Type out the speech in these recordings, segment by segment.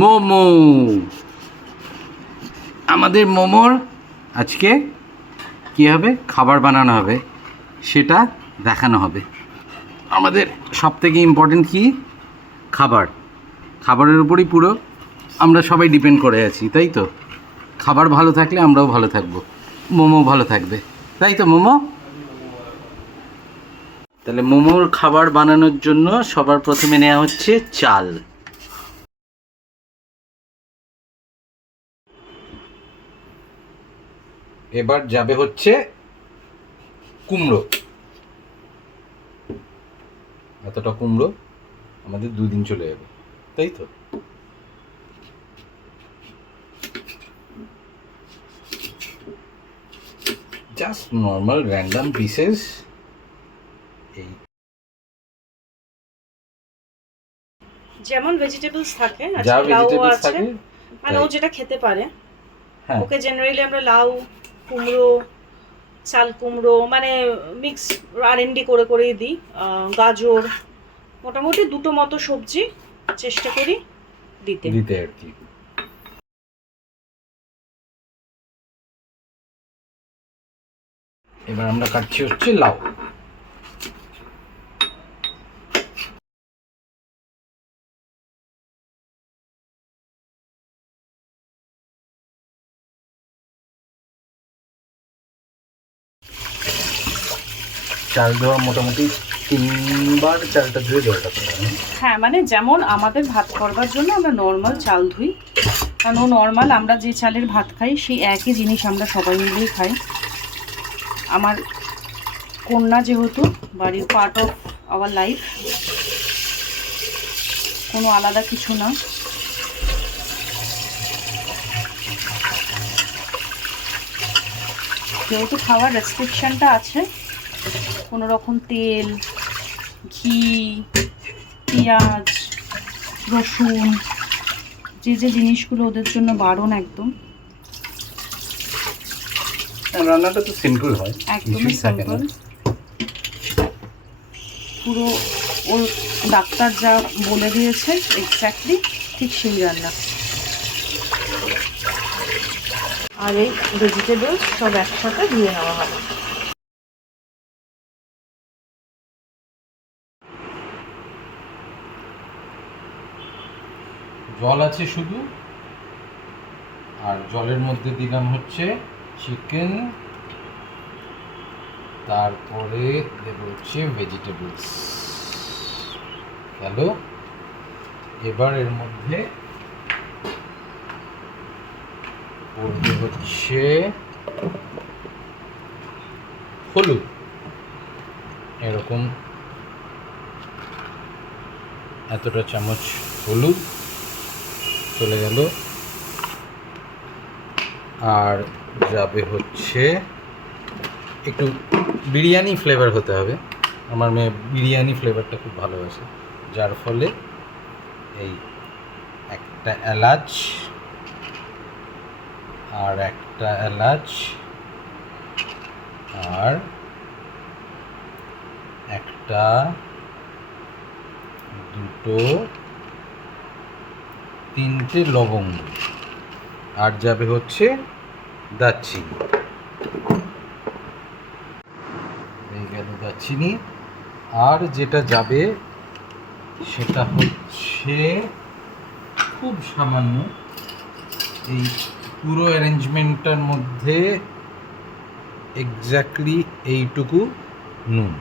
মোমো। আমাদের মোমোর আজকে কী হবে, খাবার বানানো হবে, সেটা দেখানো হবে। আমাদের সবথেকে ইম্পর্টেন্ট কি, খাবার। খাবারের উপরই পুরো আমরা সবাই ডিপেন্ড করে আছি, তাই তো? খাবার ভালো থাকলে আমরাও ভালো থাকবো, মোমো ভালো থাকবে, তাই তো মোমো? তাহলে মোমোর খাবার বানানোর জন্য সবার প্রথমে নেওয়া হচ্ছে চাল। এবার যাবে হচ্ছে কুমড়ো। এতটা কুমড়ো আমাদের 2 দিন চলে যাবে, তাই তো? Just normal random pieces. এই যেমন ভেজিটেবলস থাকে, যা আজকে লাউ ভেজিটেবলস আছে, থাকে, মানে ও যেটা খেতে পারে। হ্যাঁ, ওকে জেনারেলি আমরা লাউ, কুমড়ো, চাল কুমড়ো, মানে মিক্স আরএনডি করে করেই দিই। গাজর, মোটামুটি 2টো মতো সবজি চেষ্টা করি দিতে আর কি। এবার আমরা কাটছি হচ্ছে লাউ। চাল ধোয়া মোটামুটি 3বার চালটা ধুয়ে জলটা করে। হ্যাঁ, মানে যেমন আমাদের ভাত করবার জন্য আমরা নর্মাল চাল ধুই, কারণ ও নর্মাল আমরা যে চালের ভাত খাই সেই একই জিনিস আমরা সবাই মিলেই খাই। আমার কন্যা যেহেতু বাড়ির পার্ট অফ আওয়ার লাইফ, কোনো আলাদা কিছু না। যেহেতু খাওয়ার রেস্ট্রিকশানটা আছে, কোনো রকম তেল, ঘি, পেঁয়াজ, রসুন, যে যে জিনিসগুলো ওদের জন্য বারণ একদম। রান্নাটা তো সিম্পল হয়, একদমই সিম্পল। পুরো ওর ডাক্তার যা বলে দিয়েছে এক্স্যাক্টলি ঠিক সেই রান্না। আর এই ভেজিটেবলস সব একসাথে ধুয়ে নেওয়া হবে। জল আছে শুধু, আর জলের মধ্যে দিলাম হচ্ছে চিকেন, তারপরে দেব হচ্ছে ভেজিটেবলস। গেল। এবার এর মধ্যে পড়বে হচ্ছে হলুদ, এরকম এতটা চামচ হলুদ চলে গেল। আর যাবে হচ্ছে একটু বিরিয়ানি ফ্লেভার হতে হবে। আমার মেয়ে বিরিয়ানি ফ্লেভারটা খুব ভালোবাসে, যার ফলে এই একটা এলাচ, আর একটা এলাচ, আর একটা, দুটো, 3টে লবঙ্গ, আর যাবে হচ্ছে দারচিনি। এই গেল দারচিনি। আর যেটা যাবে সেটা হচ্ছে খুব সামান্য, এই পুরো অ্যারেঞ্জমেন্টটার মধ্যে এক্স্যাক্টলি এইটুকু নুন,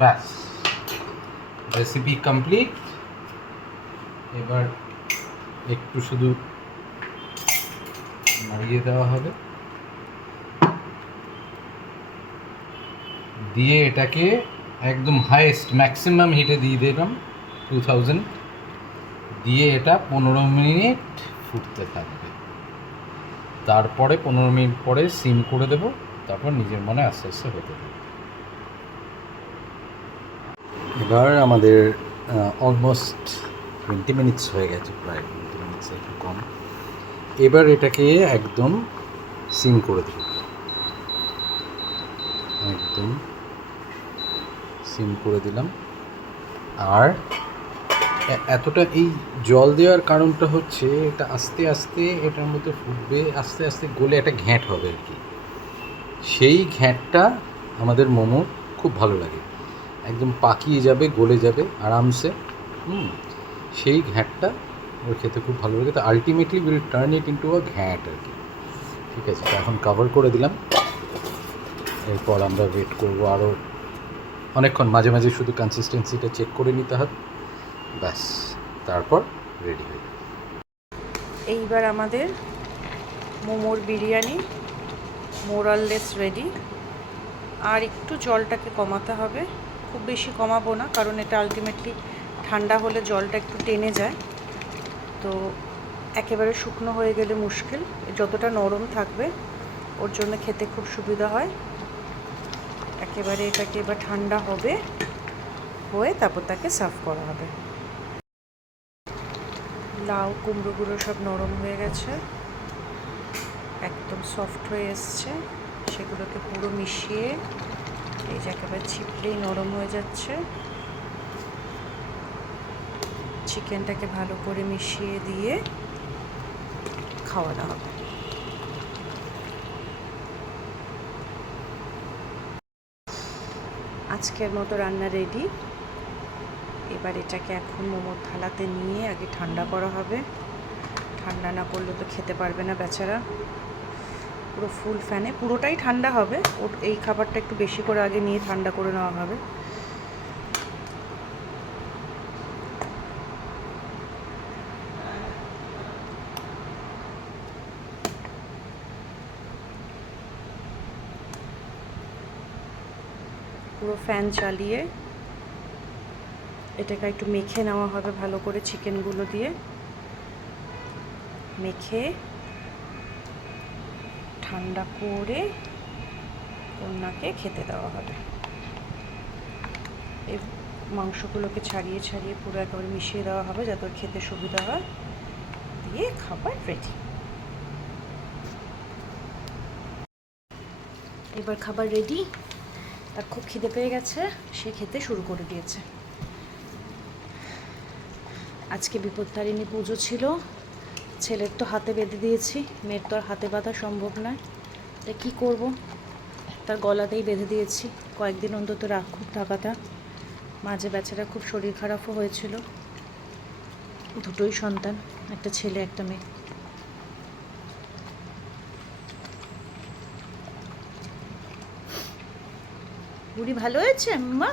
ব্যাস, রেসিপি কমপ্লিট। এবার একটু শুধু নাড়িয়ে দেওয়া হবে, দিয়ে এটাকে একদম হাইয়েস্ট ম্যাক্সিমাম হিটে দিয়ে দিলাম 2000, দিয়ে এটা 15 মিনিট ফুটতে থাকবে। তারপরে 15 মিনিট পরে সিম করে দেব, তারপর নিজের মনে আস্তে আস্তে হতে থাকবে। এবার আমাদের অলমোস্ট 20 মিনিটস হয়ে গেছে, প্রায় 20 মিনিটস একটু কম। এবার এটাকে একদম সিম করে দেব, একদম সিম করে দিলাম। আর এতটা এই জল দেওয়ার কারণটা হচ্ছে এটা আস্তে আস্তে এটার মধ্যে ফুটবে, আস্তে আস্তে গলে একটা ঘ্যাঁট হবে আর কি। সেই ঘ্যাঁটটা আমাদের মোমো খুব ভালো লাগে, একদম পাকিয়ে যাবে, গলে যাবে আরামসে। সেই ঘ্যাঁটটা ওর খেতে খুব ভালো লাগে। তো ultimately will turn it into a ঘ্যাঁট আর কি। ঠিক আছে, তো এখন কভার করে দিলাম। এরপর আমরা ওয়েট করবো আরও অনেকক্ষণ, মাঝে মাঝে শুধু কনসিস্টেন্সিটা চেক করে নিতে হবে, ব্যাস তারপর রেডি হয়ে যাবে। এইবার আমাদের মোমোর বিরিয়ানি মোরাললেস রেডি। আর একটু জলটাকে কমাতে হবে, খুব বেশি কমাবো না, কারণ এটা আলটিমেটলি ঠান্ডা হলে জলটা একটু টেনে যায়। তো একেবারে শুকনো হয়ে গেলে মুশকিল, যতটা নরম থাকবে ওর জন্য খেতে খুব সুবিধা হয়। একেবারে এটাকে এবার ঠান্ডা হবে, হয়ে তারপর তাকে সার্ভ করা হবে। লাউ কুমড়োগুলো সব নরম হয়ে গেছে, একদম সফট হয়ে এসছে। সেগুলোকে পুরো মিশিয়ে, এই যে একেবারে চিপলেই নরম হয়ে যাচ্ছে। চিকেনটাকে ভালো করে মিশিয়ে দিয়ে খাওয়ানো হবে। আজকের মতো রান্না রেডি। এবার এটাকে এখন মোমোর থালাতে নিয়ে আগে ঠান্ডা করা হবে। ঠান্ডা না করলে তো খেতে পারবে না বেচারা। পুরো ফুল ফ্যানে পুরোটাই ঠান্ডা হবে। ওর এই খাবারটা একটু বেশি করে আগে নিয়ে ঠান্ডা করে নেওয়া হবে। পুরো ফ্যান চালিয়ে এটাকে একটু মেখে নেওয়া হবে ভালো করে, চিকেনগুলো দিয়ে মেখে ঠান্ডা করে কন্যাকে খেতে দেওয়া হবে। এই মাংসগুলোকে ছাড়িয়ে ছাড়িয়ে পুরো একেবারে মিশিয়ে দেওয়া হবে যাতে ওর খেতে সুবিধা হয়। দিয়ে খাবার রেডি। এবার খাবার রেডি। তার খুব খিদে পেয়ে গেছে, সে খেতে শুরু করে দিয়েছে। আজকে বিপত্তারিণী পুজো ছিল, ছেলের তো হাতে বেঁধে দিয়েছি, মেয়ের তো আর হাতে বাঁধা সম্ভব নয়। তাই কী করব, তার গলাতেই বেঁধে দিয়েছি। কয়েকদিন অন্তত খুব থাকাটা। মাঝে বেচারা খুব শরীর খারাপও হয়েছিল। দুটোই সন্তান, একটা ছেলে একটা মেয়ে। বুড়ি ভালো হয়েছে মা?